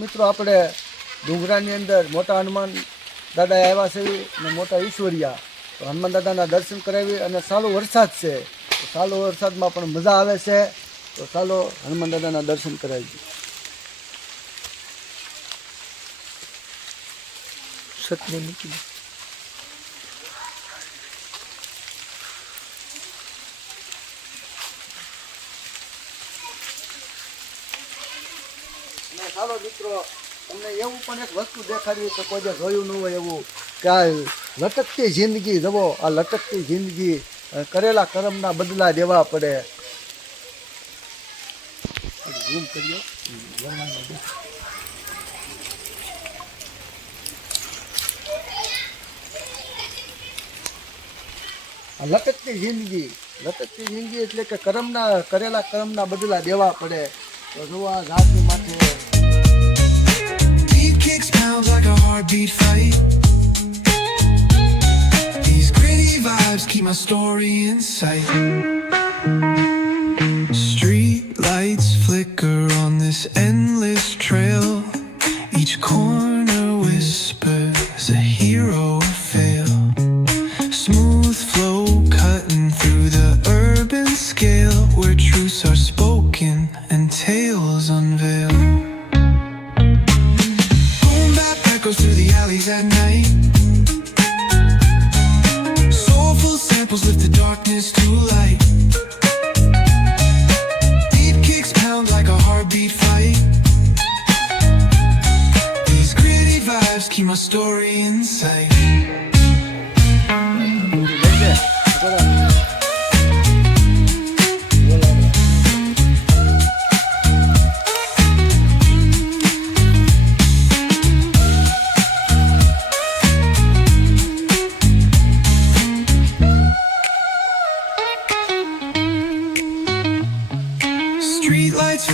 મિત્રો આપણે ડુંગરાની અંદર મોટા હનુમાન દાદા આવ્યા છે અને મોટા ઈશ્વરિયા. તો હનુમાન દાદાના દર્શન કરાવી અને સારો વરસાદ છે. તો સારો વરસાદમાં પણ મજા આવે છે. તો ચાલો હનુમાન દાદાના દર્શન કરાવી. સતને મૂકી અને ચાલો મિત્રો, તમને એવું પણ એક વસ્તુ દેખાડવી કે કોઈ જોયું ન હોય એવું, કે આ લટકતી જિંદગી જવો આ લટકતી જિંદગી કરેલા કર્મના બદલા દેવા પડે. ઝૂમ લટકતી જિંદગી લટકતી જિંદગી એટલે કે કર્મના, કરેલા કર્મના બદલા દેવા પડે. તો જો આ માથે Beat kicks pounds like a heartbeat fight. These gritty vibes keep my story in sight. Street lights flicker on this endless bap through the alleys at night. Soulful samples lift the darkness to light. Beat kicks pound like a heartbeat fight. These gritty vibes keep my story in sight.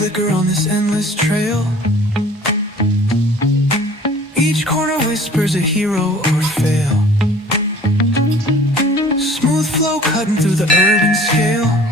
Flicker on this endless trail. Each corner whispers a hero or fail. Smooth flow cutting through the urban scale.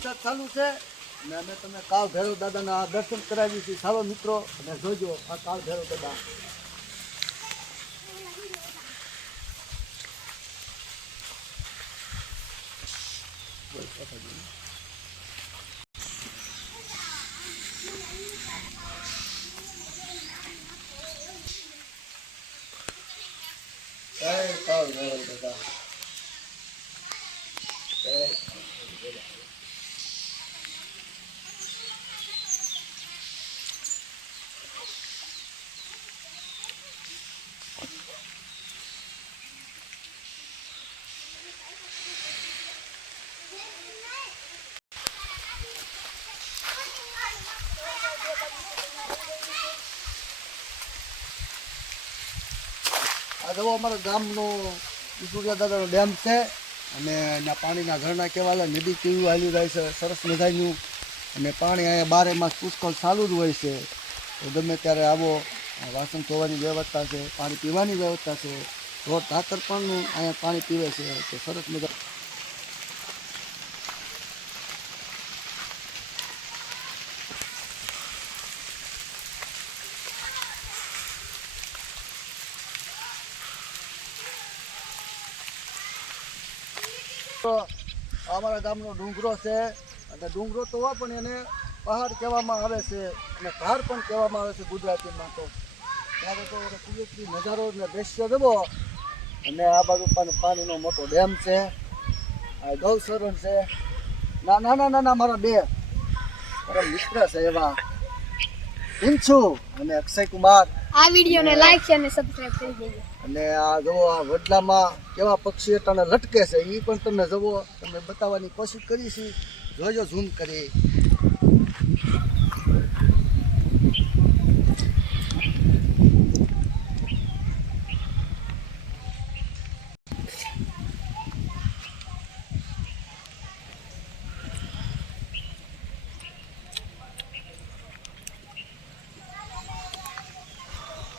વરસાદ ચાલુ છે. અને અમે તમને કાળ ભૈરવ દાદાના દર્શન કરાવી છે સારો મિત્રો, અને જોજો આ કાળ ભૈરવ દાદા. જય આ જો અમારા ગામનો ઈસુરિયા દાદાનો ડેમ છે અને એના પાણીના ઝરણા કહેવાય નદી કેવું હાલ્યું જાય છે, સરસ મજાનું. અને પાણી અહીંયા બારે માસ પુષ્કળ ચાલુ જ હોય છે. તો ગમે ત્યારે આવો, વાસણ ધોવાની વ્યવસ્થા છે, પાણી પીવાની વ્યવસ્થા છે. ઢોર ઢાકર પણ અહીંયા પાણી પીવે છે, તો સરસ મજા તો અમારા ગામનો ડુંગરો છે. અને ડુંગરો તો હોય પણ એને પહાડ કહેવામાં આવે છે અને ધાર પણ કહેવામાં આવે છે ગુજરાતીમાં તો. ત્યારે તો એને કુદરતી નજારો ને દ્રશ્ય જવો અને આ બાજુ પણ પાણીનો મોટો ડેમ છે. આ ગૌસરણ છે. ના ના ના ના ના, મારા બે મારા મિત્ર છે એવા. હિંસુ અને અક્ષય કુમાર આ વિડીયોને લાઈક છે અને સબસ્ક્રાઇબ કરી દેજો. અને આ જુઓ, આ વડલામાં કેવા પક્ષી તને લટકે છે એ પણ તમને જુઓ, તમને બતાવવાની કોશિશ કરી છે જોજો ઝૂમ કરી.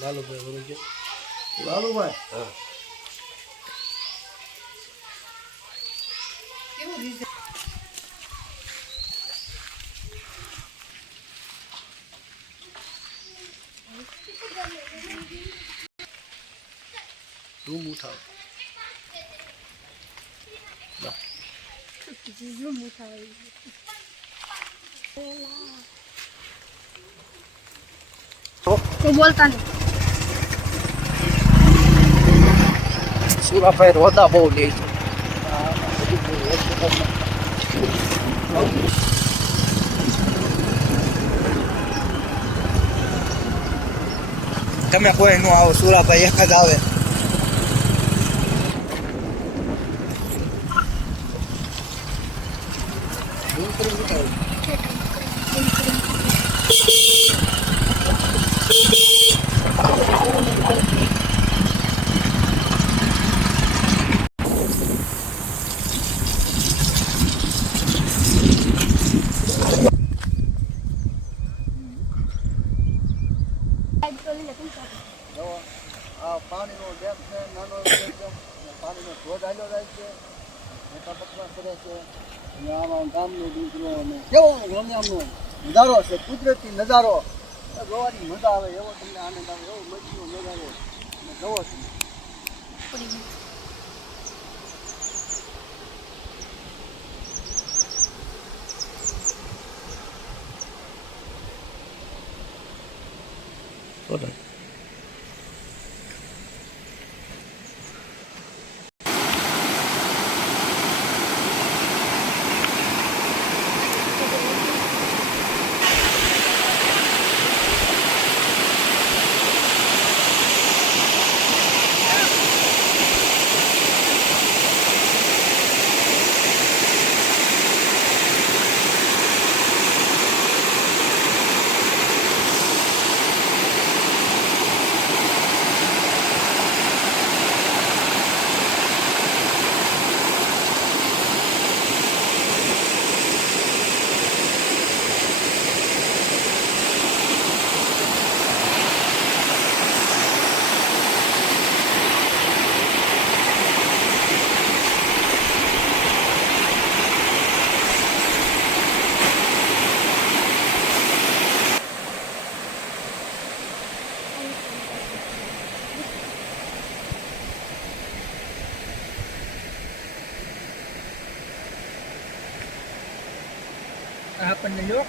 લાલુભાઈ બરોબર લાલુભાઈ? હા. ઝૂમ ઉઠાવ. તું બોલતા નહીં સુરાભાઈ રોદા બહુ લે છે તમે કોઈ નો આવો સુરાભાઈ એક જ આવે જો આ પાણીનો ડેમ છે, નાનો અને પાણીનો ધોધ આવેલો જાય છે. મોટા પકવા કરે છે અને આમાં ગામનો દીકરો કેવો રમ્યામનો નજારો છે, કુદરતી નજારો. જોવાની મજા આવે એવો તમને આનંદ આવે, એવો મજનો નજારો જોવો તમે આપણને જો